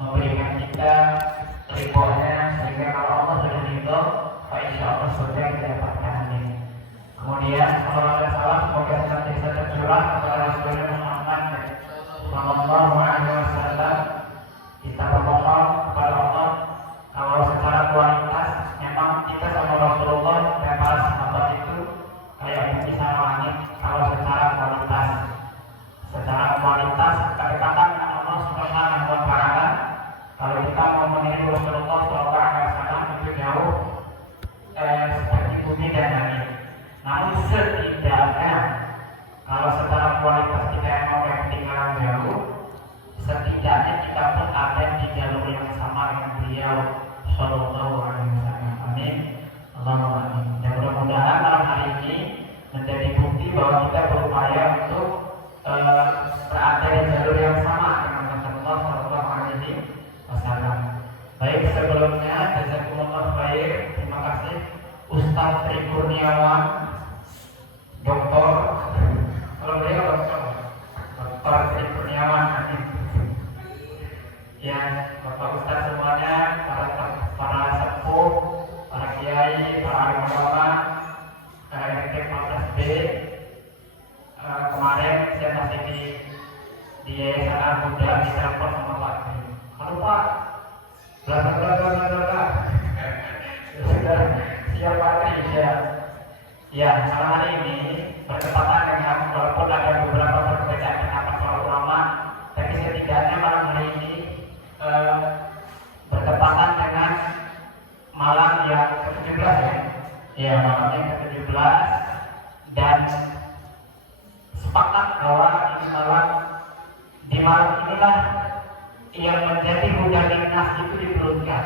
memberikan kita ridhonya, sehingga kalau Allah sudah ridho, insya Allah surga yang kita dapatkan ini. Kemudian kalau ada salah semoga senantiasa tercurah kepada Rasulullah Muhammad Sallallahu Alaihi Wasallam. Kita bermohon kepada Allah kalau secara kualitas memang kita sama Rasulullah bebas nonton itu kayak bumi sama langit. Kalau secara kualitas kedekatan dengan Allah Subhanahu Wa Taala, kalau kita mau meniru Rasulullah Sallallahu Alaihi Wasallam itu jauh seperti bumi dan langit. Namun setidaknya kalau secara kualitas kita emang ketinggalan jauh, setidaknya kita pun ada di jalur yang sama dengan beliau Sallallahu Alaihi Wasallam. Amin. Allahumma amin. Dan mudah-mudahan malam hari ini menjadi bukti bahwa kita berupaya untuk berada di jalur yang sama dengan Rasulullah Sallallahu Alaihi Wasallam. Baik, sebelumnya jazakumullah khair. Terima kasih Ustaz Tri Kurniawan, Doktor, kalau beliau Doktor Tri Kurniawan. Ya, Bapak Ustaz semuanya, para sepuh, para kiai, para alim ulama, RT 14B. Kemarin saya masih di Yayasan Al-Huda di telepon sama Pak. Halo Pak, bla. Sudah siap Pak ya. Ya, malam hari ini bertepatan dengan walaupun ada beberapa perbedaan pendapat para ulama, tapi setidaknya malam hari ini bertepatan dengan malam yang ke-17 ya. Ya, malam yang ke-17, dan sepakat bahwa di malam inilah yang menjadi hudan linnas itu diturunkan.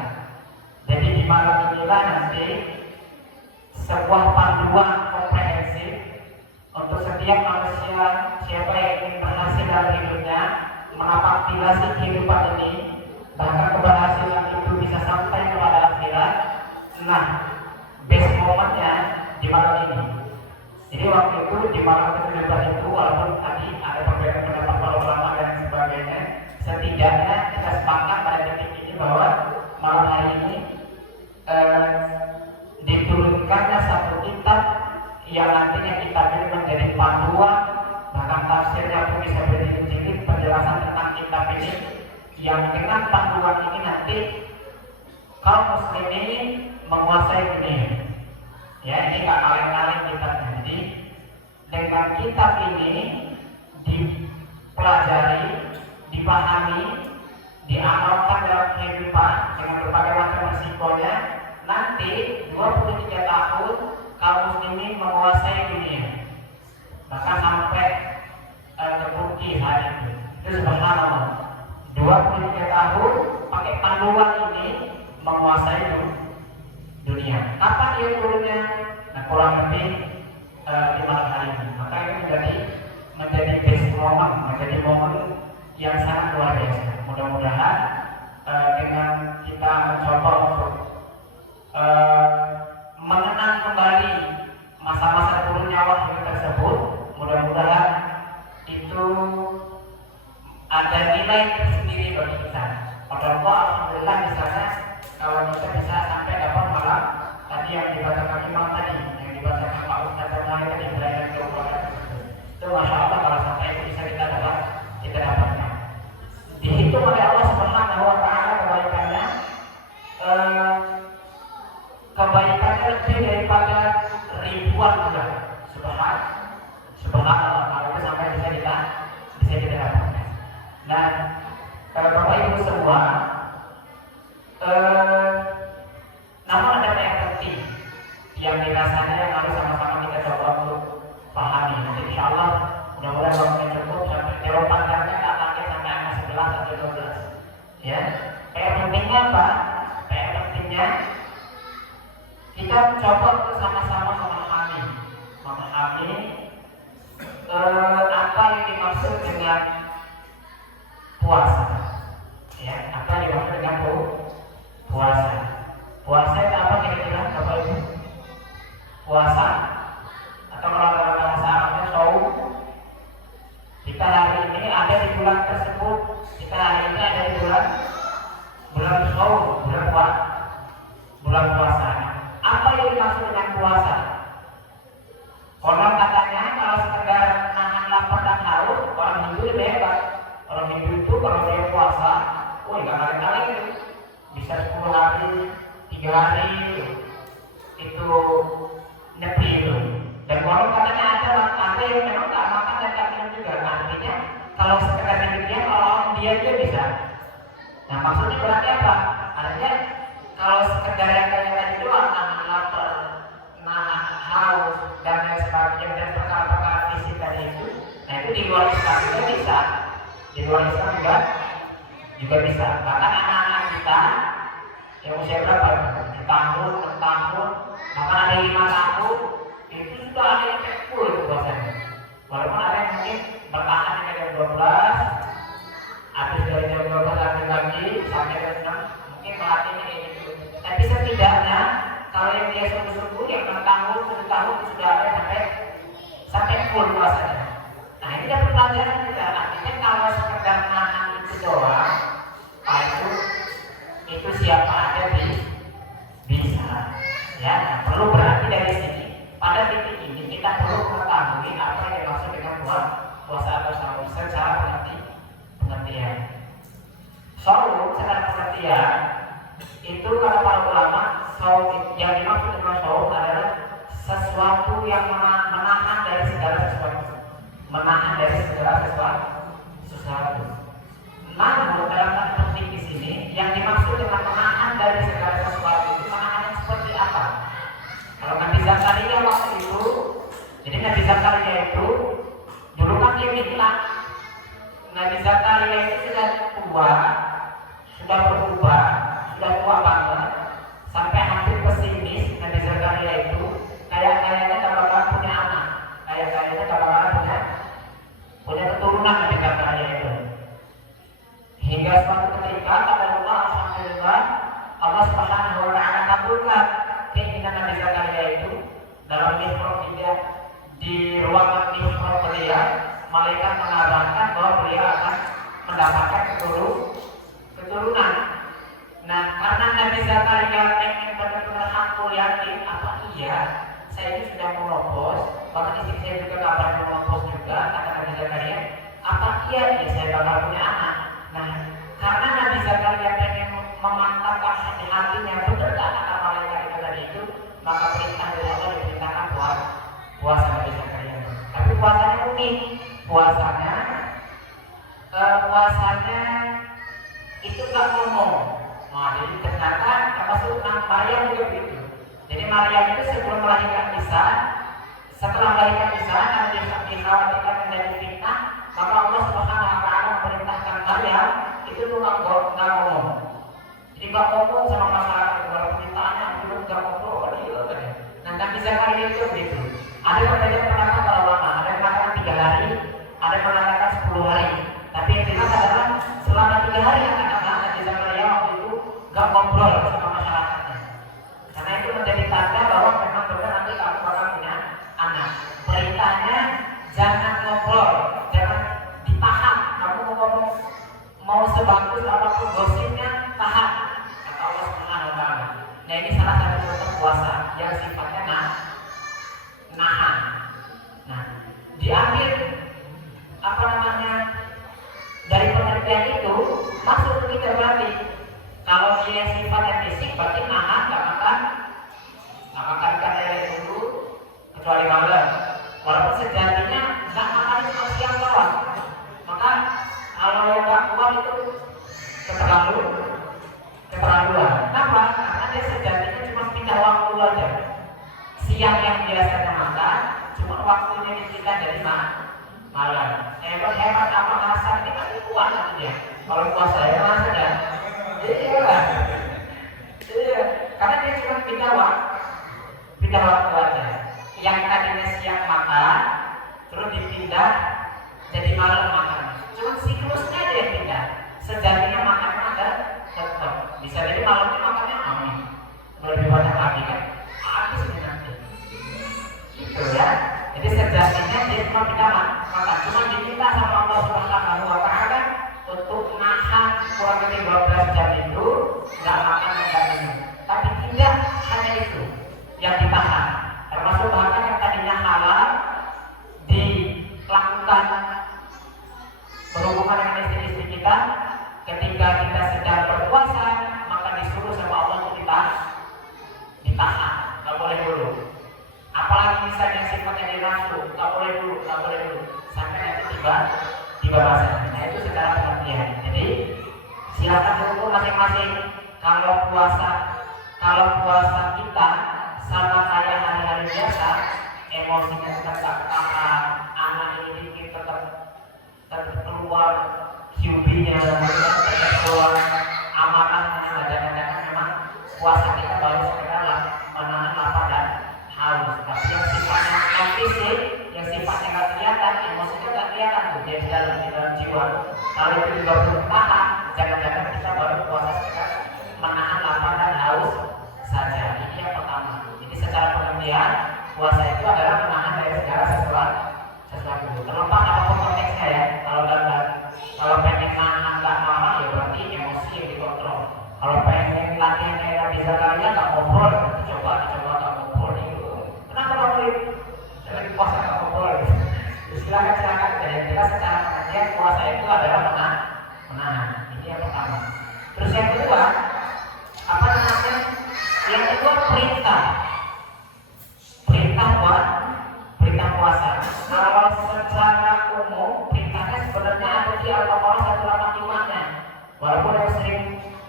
Jadi di malam inilah nanti sebuah panduan komprehensif untuk setiap manusia, siapa yang ingin berhasil dalam hidupnya, menapaktilasi kehidupan ini, bahkan keberhasilan itu bisa sampai kepada akhirat. Nah, best momennya di malam ini. Jadi waktu itu di malam ke-17 itu, walaupun tadi ada perbedaan pendapat para ulama dan sebagainya, setidaknya kita sepakat pada titik ini bahwa malam hari ini diturunkannya satu kitab yang nantinya kitab ini menjadi panduan, bahkan tafsirnya pun bisa berjilid-jilid penjelasan tentang kitab ini, yang dengan panduan ini nanti kaum muslimin menguasai dunia. Ya, ini gak kaleng-kaleng kitabnya. Jadi dengan kitab ini dipelajari, dipahami, diamalkan dalam kehidupan dengan berbagai macam risikonya, nanti 23 tahun kaum muslimin menguasai dunia, bahkan sampai terbukti hari itu. Itu subhanallah, 23 tahun pakai panduan ini menguasai dunia. Kapan dia turunnya? Nah, kurang lebih di malam hari ini. Maka ini menjadi best moment, menjadi momen yang sangat luar biasa. Mudah-mudahan dengan kita mencoba untuk mengenang kembali masa-masa turunnya wahyu tersebut, mudah-mudahan itu ada nilai tersendiri bagi kita. Pada Allah, alhamdulillah, misalnya kalau kita bisa sampai dapat malam tadi yang dibacakan imam tadi, yang dibacakan Pak Ustaz tadi, belajar kepada itu, masya Allah, kalau sampai itu bisa kita dapatkan. Dihitung oleh Allah Subhanahu Wa Taala kebaikannya lebih daripada ribuan bulan. Subhanallah, kalau itu sampai bisa kita dapatkan. Dan Bapak Ibu semua, namun ada yang penting yang dirasanya yang harus sama-sama kita coba untuk pahami. Nanti insya Allah mudah-mudahan waktunya cukup, sampai teori panjangnya tak lagi sampai angka 11 atau 12. Ya, PR pentingnya apa? PR pentingnya kita coba untuk sama-sama memahami apa yang dimaksud dengan puasa. Ya, apa yang dimaksud dengan puasa? Puasa itu apa kira-kira, Bapak Ibu? Puasa atau kalau dalam bahasa Arabnya saum. Kita hari ini ada di bulan tersebut, kita hari ini ada di bulan nggak kali-kali itu bisa 10 hari, 3 hari itu nyepi itu. Dan kalau katanya ada yang memang tak makan dan tak minum juga. Nah, artinya kalau sekedar demikian kalau dia bisa. Nah, maksudnya berarti apa? Artinya kalau sekedar yang kayak tadi doang, nahan lapar, nahan haus dan lain sebagainya dan perkara-perkara fisik tadi itu, nah itu di luar Islam juga bisa. Di luar Islam juga bisa. Bahkan anak-anak kita yang usia berapa? 7 tahun, 6 tahun, bahkan ada 5 tahun, itu sudah ada yang full itu puasanya. Walaupun ada yang mungkin bertahan sampai jam 12, habis dari jam 12 lagi sampai jam 6, mungkin melatihnya kayak gitu. Tapi setidaknya kalau yang dia sungguh-sungguh yang 6 tahun, 7 tahun itu sudah ada sampai full puasanya. Nah ini dapat pelajaran juga. Artinya kalau sekedar nahan itu doang, itu siapa aja bisa. Ya, nah, perlu berarti dari sini pada titik ini kita perlu mengetahui apa yang dimaksud dengan puasa atau saum secara pengertian. Saum secara pengertian itu kata para ulama, saum yang dimaksud dengan saum adalah sesuatu yang menahan dari segala sesuatu. Menahan dari segala sesuatu. Namun dalam tanda petik di sini yang dimaksud dengan menahan dari segala sesuatu itu menahan yang seperti apa? Kalau Nabi Zakaria waktu itu, jadi Nabi Zakaria itu dulu kan dia bilang Nabi Zakaria itu sudah tua, sudah berubah, sudah tua banget, sampai hampir pesimis. Nabi Zakaria itu kayaknya tak bakal punya anak, kayaknya tak bakal punya keturunan Nabi Zakaria itu. Hingga suatu ketika kata Allah, alhamdulillah, Allah Subhanahu wa taala kabulkan keinginan Nabi Zakaria itu dalam mihrab dia, di ruangan mihrab beliau, malaikat mengabarkan bahwa beliau akan mendapatkan keturunan. Nah, karena Nabi Zakaria pengen benar-benar hakul yakin apa iya saya ini sudah menopos, bahkan istri saya juga kabar menopos juga, kata Nabi Zakaria, apa iya saya bakal punya anak. Nah, karena Nabi Zakaria pengen memantapkan hatinya benar kata malaikat itu tadi itu, maka perintah dari Allah diperintahkan puasa Nabi Zakaria. Tapi puasanya unik, puasanya itu gak ngomong. Nah, jadi ternyata termasuk Maryam juga begitu. Jadi Maryam itu sebelum melahirkan Isa, setelah melahirkan Isa karena dikhawatirkan menjadi fitnah, maka Allah Subhanahu wa taala memerintahkan Maryam itu tuh nggak ngomong. Jadi nggak ngomong sama masyarakat kepada permintaannya, belum nggak ngobrol dia. Nah, Nabi Zakaria itu begitu. Ada perbedaan pendapat para ulama, ada yang mengatakan 3 hari, ada yang mengatakan 10 hari. Tapi yang jelas adalah selama 3 hari anak-anak Nabi Zakaria waktu itu nggak ngobrol sama masyarakatnya. Karena itu menjadi tanda bahwa memang benar nanti kamu bakal punya anak. Perintahnya jangan ngobrol, jangan ditahan. Kamu ngomong mau sebagus apapun gosipnya, tahan. Kata Allah Subhanahu wa taala. Nah, ini salah satu bentuk puasa yang sifatnya nahan. Nah, diambil dari pengertian itu maksud kita berarti kalau dia sifatnya fisik berarti nahan, nggak makan ikan lele dulu kecuali malam. Walaupun sejatinya nggak makan cuma siang doang. Maka kalau yang nggak kuat itu keterlaluan. Kenapa? Karena dia sejatinya cuma pindah waktu aja. Siang yang biasanya makan, cuma waktunya kita jadi malam. Hebat apa Hasan ini pasti kuat nanti dia. Kalau puasa ya masa ya. Iya. Karena dia cuma pindah waktu aja. Yang tadinya siang makan, terus dipindah jadi malam makan. Cuma siklusnya aja yang pindah. Sejatinya makannya ada tetap. Bisa jadi malamnya makannya amin. Lebih banyak lagi kan. Habis ini nanti. Gitu ya. Jadi sejatinya dia cuma pindah makan. Cuma diminta sama Allah Subhanahu wa taala untuk nahan kurang lebih 12 jam itu nggak makan dan nggak minum. Tapi tidak hanya itu yang ditahan. Termasuk bahkan yang tadinya halal dilakukan berhubungan dengan istri-istri kita ketika kita kita sedang berpuasa, maka disuruh sama Allah untuk ditahan, nggak boleh dulu. Apalagi misalnya sifatnya dinafsu, nggak boleh dulu, sampai nanti tiba masanya. Nah itu secara pengertian. Jadi silakan diukur masing-masing. Kalau puasa kita sama kayak hari-hari biasa, emosinya tetap tak tahan, anak ini dikit tetap keluar QB-nya, tetap keluar amarahnya. Kadang-kadang memang puasa kita baru sekedar menahan lapar dan haus. Tapi yang sifatnya non fisik, yang sifatnya nggak kelihatan, emosinya nggak kelihatan tuh di dalam jiwa. Kalau itu juga belum tahan, jangan-jangan kita baru puasa sekedar menahan lapar dan haus saja. Ini yang pertama. Jadi secara pengertian puasa itu adalah menahan dari segala sesuatu. Terlepas apapun konteksnya ya. Kalau pengen nahan nggak marah ya berarti emosi yang dikontrol. Kalau pengen latihan kayak Nabi Zakaria nggak ngobrol, coba nggak ngobrol itu. Kenapa kamu lagi puasa nggak ngobrol? Silakan. Jadi jelas secara pengertian puasa itu adalah menahan. Ini yang pertama. Terus yang kedua, apa namanya? Yang kedua perintah puasa. Kalau secara umum perintahnya sebenarnya ada di Al-Baqarah 185-nya. Walaupun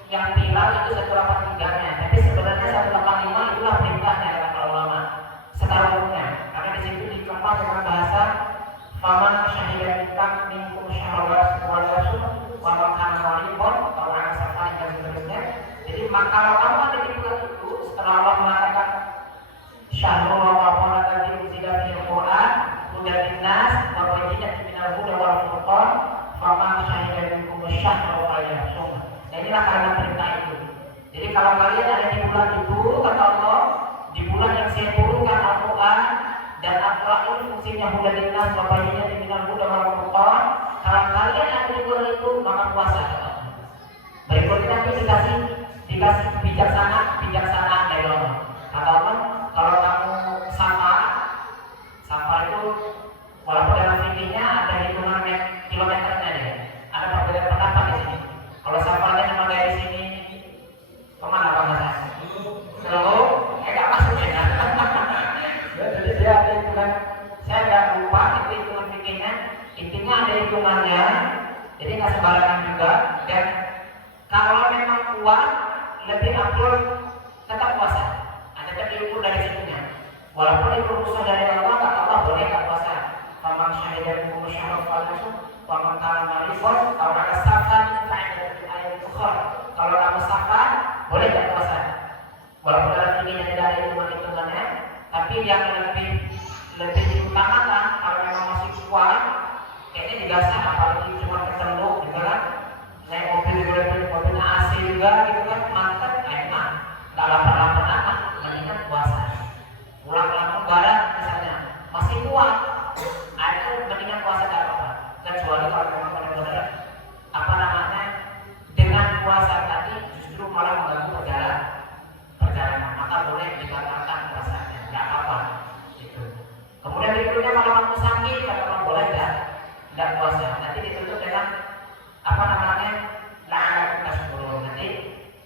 yang bilang itu 183-nya, tapi sebenarnya 185 itulah perintahnya kata para ulama secara umumnya. Karena di situ dikemas dengan bahasa faman syahidan minkum syahwat wal rasul wa man kana maribun aw ala safarin dan seterusnya. Jadi kalau kamu ada di bulan itu, setelah Allah mengatakan syahrul ramadan alladzi unzila fihi al-Qur'an hudan lin-nas wa bayyinatin minal huda wal furqan faman syahida minkum asy-syahra falyasum. Inilah karena perintah itu. Jadi kalau kalian ada di bulan itu, kata Allah, di bulan yang saya turunkan Al-Qur'an dan Al-Qur'an itu fungsinya hudan lin-nas wa bayyinatin minal huda wal furqan, kalau kalian ada di bulan itu maka puasa. Berikutnya dikasih bijaksanaan dari Allah. Kata Allah, kalau kamu safar itu walaupun dalam fikihnya ada hitungan kilometernya deh. Ada perbedaan pendapat di sini. Kalau safarnya cuma dari sini kemana Pak Mas? Nggak masuk ya. Jadi dia ada hitungan. Saya nggak lupa itu hitungan fikihnya. Intinya ada hitungannya. Jadi nggak sembarangan juga. Dan kalau memang kuat lebih afdol tetap puasa. Ada diukur dari situnya. Walaupun itu urusan dari Allah, kata Allah boleh nggak puasa. Faman syahidan minkum syahra falyasum wa man kana marifon atau ada safar fa'idatu ayat ukhra. Kalau kamu safar boleh nggak puasa. Walaupun dalam ini tidak ada hitungannya, tapi yang lebih diutamakan kalau memang masih kuat, kayaknya digasah apalagi cuma ketemu juga kan. Naik mobilnya AC juga gitu kan, mantap, enak, nggak lapar-lapar amat, mendingan puasa. Pulang barat misalnya masih kuat, itu mendingan puasa nggak apa-apa. Kecuali kalau memang benar-benar dengan puasa tadi justru malah mengganggu perjalanan, maka boleh dibatalkan puasanya, nggak apa-apa. Gitu. Kemudian berikutnya kalau kamu sakit, kalau boleh nggak puasa. Nanti ditutup dengan la'alakum tashkurun. Nanti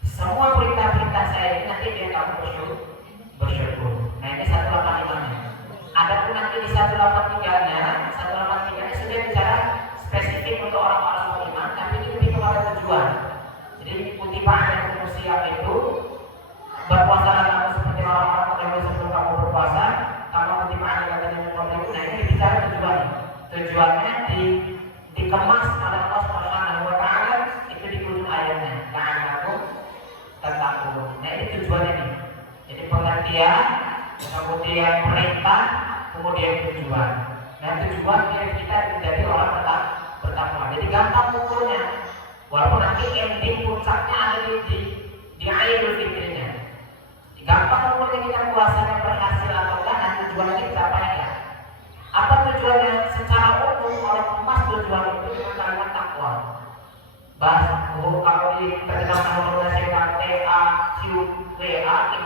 semua perintah-perintah saya ini nanti biar kamu bersyukur. Nah ini 185-nya. Adapun nanti di 183-nya sudah bicara spesifik untuk orang-orang beriman, tapi ini lebih kepada tujuan. Jadi kutipan yang siap itu berpuasa kamu seperti orang-orang yang sebelum kamu berpuasa, kamu kutipan yang katanya itu. Nah ini bicara tujuannya dikemas oleh Allah Subhanahu wa Ta'ala itu di ujung ayatnya. La'alakum tattaqun. Nah ini tujuannya nih. Jadi pengertian, kemudian perintah, kemudian tujuan. Nah tujuan kita menjadi orang bertakwa. Jadi gampang ukurnya. Walaupun nanti ending puncaknya ada di Idul Fitrinya. Gampang ukurnya kita puasanya berhasil atau enggak, dan tujuannya dicapai enggak. Apa tujuannya? Secara umum orang emas tujuan itu dengan kalimat takwa. Kalau diterjemahkan menggunakan TAQWA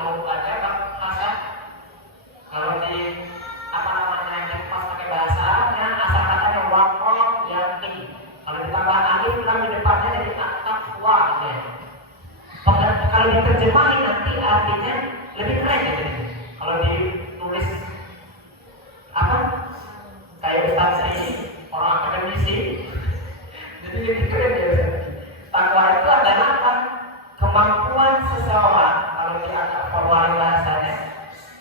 mau aja bahasa. Kalau di pas pakai bahasa Arabnya asal katanya wakaf yakin. Kalau ditambah alif kan di depannya jadi takwa gitu takwa. Kalau diterjemahin nanti artinya lebih keren ya jadi. Kalau ditulis apa kayak Ustaz ini orang akademisi, jadi lebih keren ya. Takwa itu adalah apa? Kemampuan seseorang. Kalau dianggap formal bahasanya,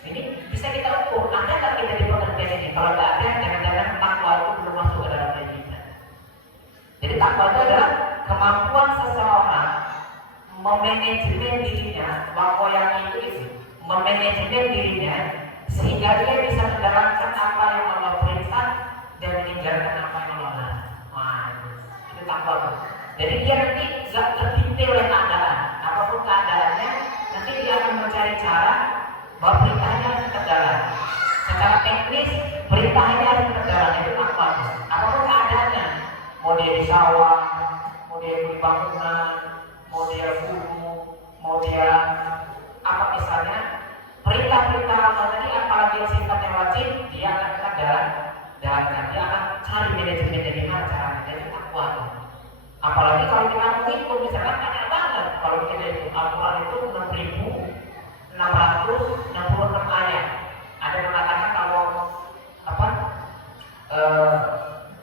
ini bisa kita ukur. Ada nggak kita di pengertian ini? Kalau nggak ada, jangan-jangan takwa itu belum masuk ke dalam diri kita. Jadi takwa itu adalah kemampuan seseorang memanajemen dirinya, wakoyang itu memanajemen dirinya sehingga dia bisa menjalankan apa yang Allah perintah dan meninggalkan apa yang Allah larang. Wah, itu takwa. Jadi dia nanti gak tertintil oleh keadaan, apapun keadaannya, nanti dia akan mencari cara bahwa perintahnya harus terjalan. Secara teknis perintahnya harus terjalan, itu takwa. Apapun keadaannya, mau dia di sawah, mau dia di bangunan, mau dia guru, mau dia apa misalnya, perintah-perintah Allah tadi apalagi yang sifatnya wajib, dia akan tetap jalankan. Dia akan cari manajemen dari mana caranya. Jadi takwa. Apalagi kalau kita menghitung misalkan banyak banget. Kalau kita itu Al-Quran itu 6.666 ayat. Ada yang mengatakan kalau apa?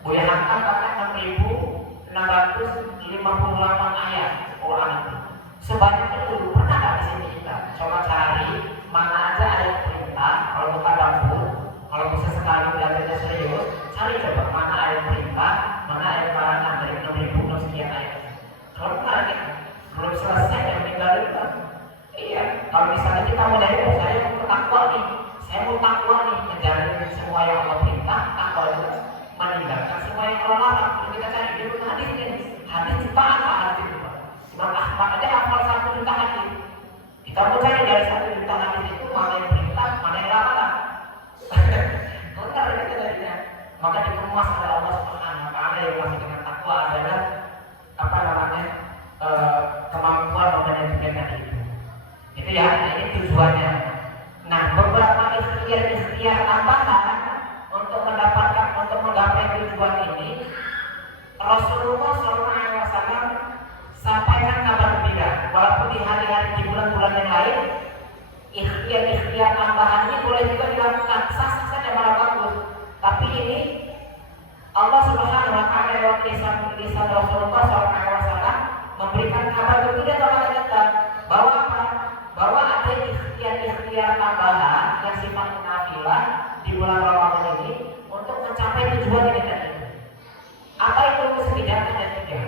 Buya Hamka katakan 6.658 ayat Quran itu. Sebanyak itu pernah nggak di sini kita? Coba cari mana aja ayat perintah. Kalau bukan dapur, kalau bisa sekali belajarnya serius, cari coba mana ayat perintah, mana ayat larangan dari 6.000 sekian ayat. Kalau bukan belum selesai yang tinggalkan. Iya, kalau misalnya kita mau dari saya mau takwa nih, menjalani semua yang Allah perintah, takwa juga meninggalkan semua yang Allah larang. Kalau kita cari dulu hadisnya, hadis jutaan apa hadis itu? Imam Ahmad aja hafal 1 juta hadis. Kita mau cari dari 1 juta hadis itu mana yang perintah, mana yang larangan. Enggak kita jadinya. Maka dikemas oleh Allah Subhanahu wa taala yang masih dengan takwa adalah apa namanya? Kemampuan memanajemen tadi itu. Itu ya, ini tujuannya. Nah, beberapa ikhtiar tambahan untuk menggapai tujuan ini, Rasulullah SAW sampaikan kabar gembira. Walaupun di hari-hari di bulan-bulan yang lain, ikhtiar tambahan ini boleh juga dilakukan, sah saja malah bagus. Tapi ini Allah Subhanahu wa taala lewat lisan Rasulullah SAW memberikan kabar gembira kepada kita bahwa apa? Bahwa ada ikhtiar tambahan yang sifatnya nafilah di bulan Ramadan ini untuk mencapai tujuan ini tadi. Apa itu setidaknya ada 3.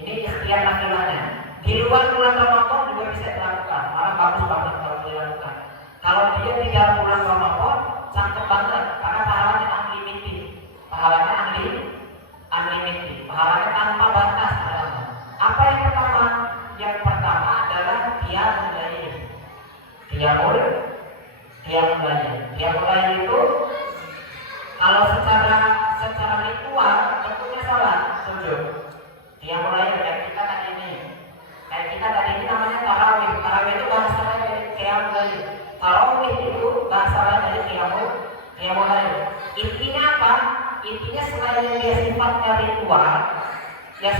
Ini ikhtiar nafilahnya. Di luar bulan Ramadan juga bisa dilakukan. Malah bagus banget kalau dilakukan. Kalau dia di dalam bulan Ramadan, cakep banget karena pahalanya unlimited. Pahalanya tanpa batas. Apa yang pertama? Yang pertama adalah qiyamul lail. Qiyamul lail itu kalau secara ritual tentunya salat sujud. Qiyamul lail kayak kita tadi ini namanya tarawih. Tarawih itu bahasa lain dari qiyamul lail. Tarawih itu bahasa lain dari qiyamul lail. Intinya apa? Intinya selain yang dia sifatnya ritual, dan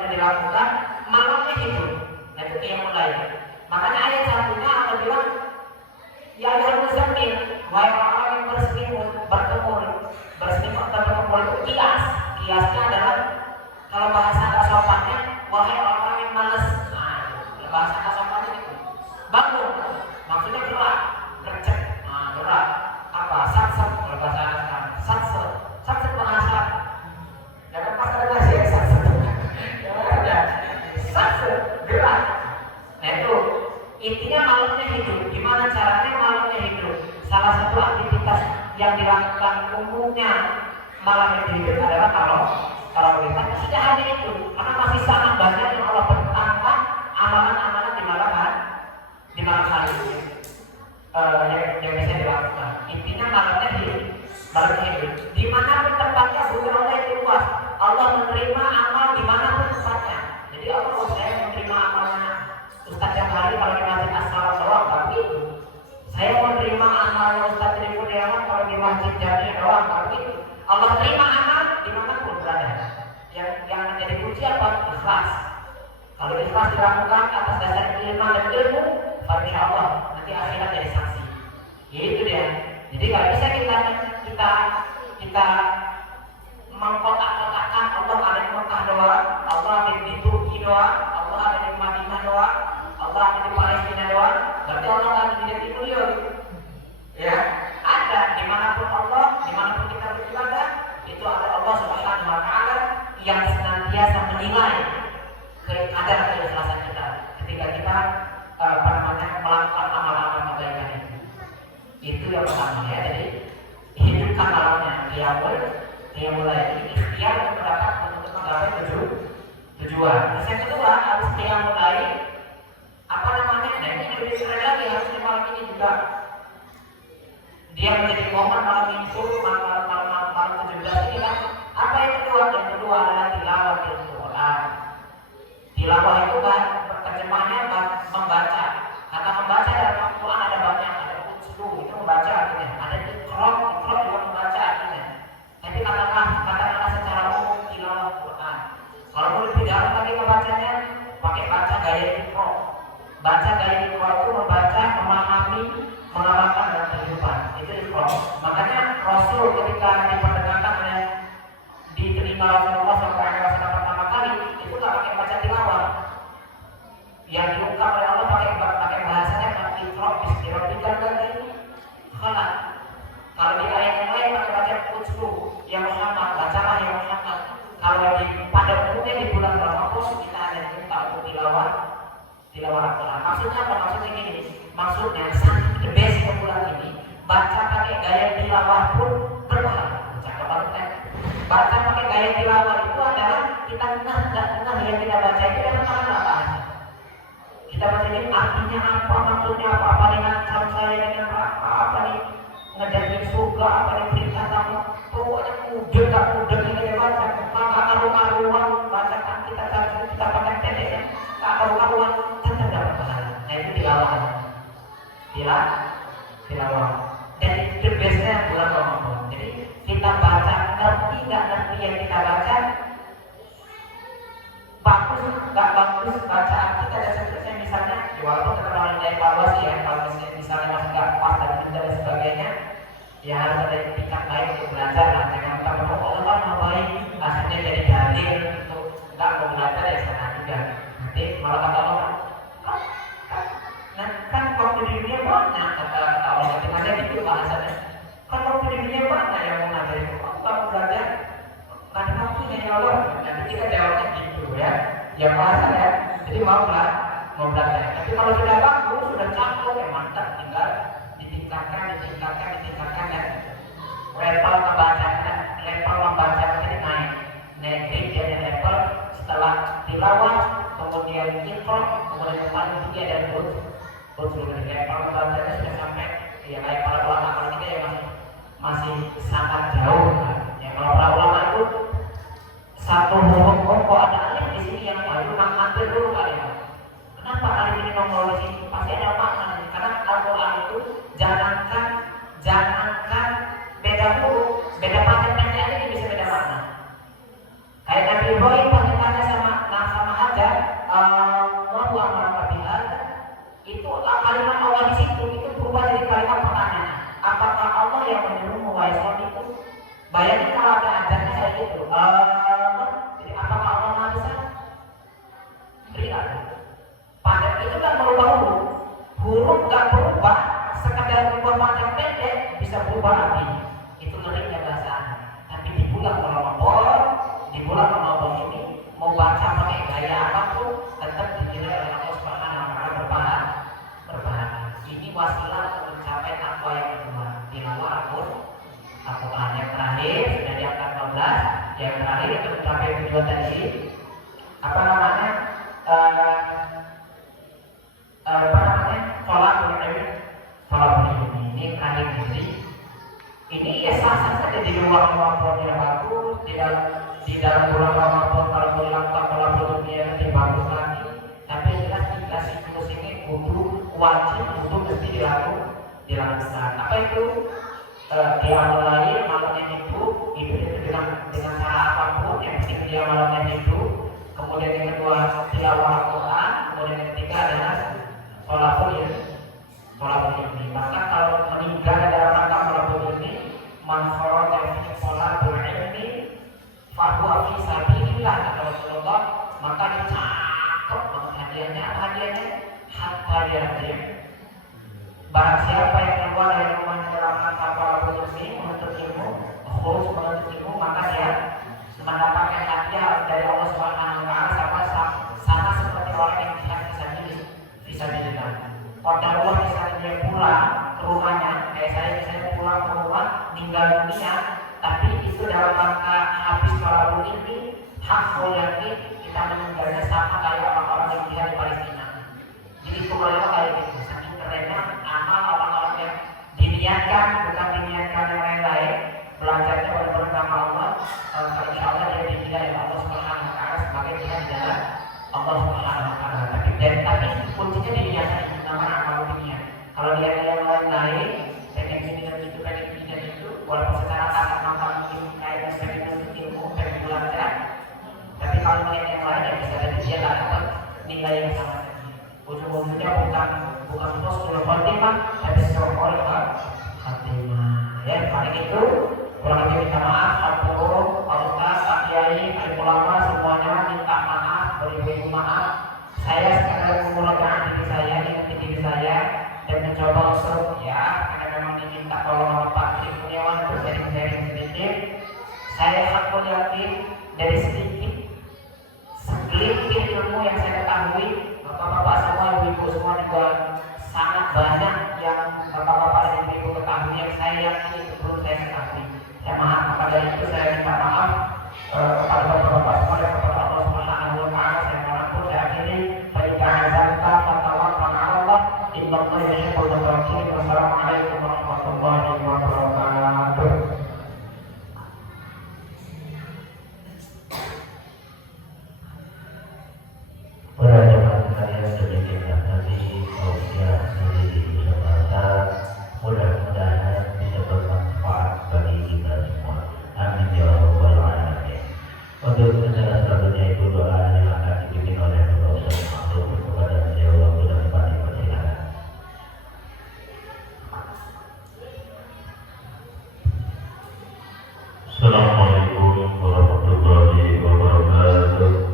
itu dilakukan, malamnya hidup. Nah, itu qiyamul lail. Makanya ayat satunya Allah bilang, ya ayyuhal muzammil, wahai orang yang berkemur itu kias. Kiasnya adalah kalau bahasa sopannya, wahai orang yang malas. Nah, bahasa sopannya itu bangun, maksudnya gerak, gercep, gerak. Apa? Satset kalau bahasa Arab. Satset bahasa. Jangan pas ada nasi ya satset. Satset gerak. Nah itu intinya malamnya hidup. Gimana caranya malamnya hidup? Salah satu aktivitas yang dilakukan umumnya malam itu hidup adalah tarawih. Tapi tidak hanya itu, karena masih sangat banyak yang Allah bertambah amalan-amalan di malam hari yang bisa dilakukan. Intinya malamnya hidup. Dimanapun tempatnya bumi Allah itu luas. Allah menerima amal dimanapun tempatnya. Jadi Allah saya menerima amalnya Ustaz yang hari kalau di masjid As-Salam doang, tapi saya menerima amalnya Ustaz Tri Kurniawan kalau di masjid Jami doang, tapi Allah terima amal dimanapun berada. Yang menjadi kunci apa? Ikhlas. ikhlas dilakukan atas dasar iman dan ilmu, insya Allah nanti akhirat jadi saksi. Ya itu dia. Jadi nggak bisa kita mengkotak-kotakkan Allah ada di Mekah doang, Allah ada di Turki doang, Allah ada di Madinah doang, Allah ada di Palestina doang, berarti Allah ada di Timur gitu. Ya, ada dimanapun Allah, dimanapun kita beribadah, itu ada Allah Subhanahu Wa Taala yang senantiasa menilai kadar keikhlasan kita ketika kita melakukan amalan kebaikan itu. Itu yang pertama ya. Jadi hidupkan malamnya, dia mulai ikhtiar untuk menggapai tujuan. Terus yang kedua harus dia mulai nah ini lebih keren lagi, harus di malam ini juga dia menjadi momen malam itu, malam 17 ini kan. Apa yang kedua? Yang kedua adalah tilawah Al-Quran. Tilawah itu kan terjemahnya membaca. Kata membaca dalam Al-Quran ada banyak, ada utslu itu membaca artinya, ada iqra juga membaca artinya. Tapi katakanlah secara umum tilawah Al-Quran. Kalau mau lebih dalam lagi membacanya, pakai baca gaya iqra. Baca gaya iqra itu membaca, memahami, mengamalkan dalam kehidupan. Itu iqra. Makanya Rasul ketika diperdengarkan diterima Rasulullah SAW pertama kali itu nggak pakai baca tilawah. Yang diungkap oleh Allah pakai bahasanya iqra bismi rabbikal ladzi khalaq. Kalau di ayat yang lain pakai baca utslu ya Muhammad, bacalah ya Muhammad. Kalau pada umumnya di bulan Ramadan kita ada diminta untuk tilawah Al-Quran. Maksudnya apa? Maksudnya gini. Maksudnya the best ke bulan ini baca pakai gaya tilawah pun berpahala. Cakap banget. Baca pakai gaya tilawah itu adalah kita ngeh yang kita baca itu dapat pahala apa? Kita baca ini artinya apa, maksudnya apa dengan cara saya dengan apa nih ngejadiin surga, apa nih perintah kamu, pokoknya udah kita baca, maka karuan bacakan kita pakai pendek ya, karuan tetap dapat pahala. Nah itu tilawah, tilawah. Dan itu biasanya bulan Ramadan. Jadi kita baca nggak ngerti yang kita baca, bagus nggak bagus bacaan kita dan seterusnya misalnya, walaupun tetap harus ada evaluasi ya, kalau misalnya masih nggak pas dan sebagainya, ya harus ada tingkat baik untuk belajar. Jangan kita berdoa Allah mau baik, akhirnya jadi dalil untuk nggak mau belajar ya sana juga. Nanti malah kata Allah, kan waktu di dunia banyak kata Allah, nanti aja gitu bahasanya. Kan waktu di dunia banyak yang mau ngajarin kamu belajar, ada waktunya ya Allah. Nanti kita jawabnya gitu ya, yang bahasa ya. Jadi mau belajar. Tapi kalau sudah bagus, sudah cakep ya mantap, tinggal ditingkatkan ya. Level membaca ini naik jadi level setelah tilawah, kemudian iqra, kemudian paling tinggi ada utslu. Level membacanya sudah sampai ya kayak para ulama. Kalau kita ya masih sangat jauh. Ya kalau para ulama itu satu huruf kok ada alif di sini yang baru hampir dulu kali ya. Kenapa alif ini nongol di sini? Pasti ada makna. Karena Al-Quran itu jangankan beda huruf, beda paket aja ini bisa beda makna. Kayak Nabi Ibrahim paketannya sama Hajar, Allahu amara bi'al, itu kalimat Allah di situ itu berubah jadi kalimat pertanyaan. Apakah Allah yang menyuruhmu wahai suamiku? Bayangin kalau ada ajarnya kayak gitu. Jadi apakah Allah Maha Besar? Berikan. Paket itu kan berubah huruf nggak berubah, sekedar berubah panjang pendek bisa berubah artinya. Itu ngerinya bahasaan. Tapi di bulan Ramadan, ini mau baca pakai gaya apapun tetap dinilai oleh Allah Subhanahu Wa Taala berpahala. Ini wasilah untuk mencapai takwa yang kedua. Tilawah Al-Quran. Yang terakhir sudah di angka 12. Yang terakhir untuk mencapai tujuan tadi sholat ini terakhir ini ya sah-sah saja di luar Ramadan yang bagus, di dalam bulan Ramadan kalau dilakukan pola produknya lebih bagus lagi. Tapi jelas kita siklus ini wajib mesti dilakukan. Apa itu? Dia mulai malamnya itu dengan cara apapun yang penting dia malamnya itu. Kemudian yang kedua tilawah Al-Quran, kemudian yang ketiga adalah sholahul ilmi. Maka kalau meninggal dalam rangka sholahul ilmi, man kharaja fi sholahul ilmi fahuwa fi sabilillah kata Rasulullah, maka dicakap banget hadiahnya hatta yarji'. Barang siapa yang keluar dari rumahnya dalam rangka sholahul ilmi menuntut ilmu, maka dia mendapatkan hadiah dari Allah Subhanahu wa taala sama seperti orang yang jihad fisabilillah. Qadarullah misalnya dia pulang ke rumahnya, kayak saya misalnya pulang ke rumah tinggal dunia, tapi itu dalam rangka habis sholahul ilmi, hak yakin kita meninggalnya sama kayak orang-orang yang jihad di Palestina. Jadi itu kalau kayak gitu, saking kerennya amal orang-orang yang diniatkan, bukan diniatkan yang lain-lain, belajarnya benar-benar nama Allah. Insya Allah dia dinilai oleh Allah Subhanahu wa taala sebagai dia di jalan Allah Subhanahu wa taala. Tapi kuncinya diniatkan nama amal dunia. Kalau dia yang lain-lain, pengen ini dan itu, pengen ini dan itu, walaupun secara kasar nampak mungkin kayak pengen menuntut ilmu, pengen belajar, tapi kalau niat yang lain ya bisa jadi dia nggak dapat nilai yang sama. Ujung-ujungnya bukan husnul khotimah, tapi su'ul khatimah. Ya, paling itu kurang lebih minta maaf, Pak Ustaz, Pak Kiai, Pak Ulama semuanya minta maaf, beribu maaf. Saya sekadar memulakan diri saya, ingat diri saya, dan mencoba untuk ya, karena memang diminta tolong Pak Sri Kurniawan untuk sharing-sharing sedikit. Saya hakul yakin dari sedikit segelintir ilmu yang saya ketahui, bapak-bapak semua, ibu-ibu semua juga sangat banyak yang bapak-bapak dan ibu-ibu ketahui yang saya yakin itu belum saya ketahui. Ya maaf, maka dari itu saya minta maaf kepada bapak-bapak semua dan kepada Allah Subhanahu wa taala. Saya mohon ampun, saya akhiri baik azanta fatawakkal 'ala Allah innallaha yuhibbul muttaqin. Wassalamualaikum warahmatullahi wabarakatuh. Para jemaah sekalian, demikianlah tadi tausiah dari Jakarta. Mudah-mudahan bisa bermanfaat bagi kita semua. Amin ya rabbal alamin. Untuk acara selanjutnya itu doa yang akan dipimpin oleh Ustaz Ma'ruf kepada beliau yang sudah kembali persilakan. Assalamualaikum warahmatullahi wabarakatuh.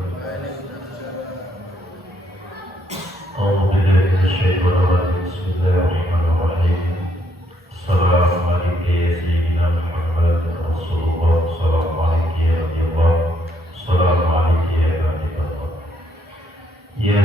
Bismillahirrahmanirrahim. Assalamualaikum ya Sayyidina Muhammad Rasulullah. Assalamualaikum ya Allah. Assalamualaikum ya Nabi Allah. Ya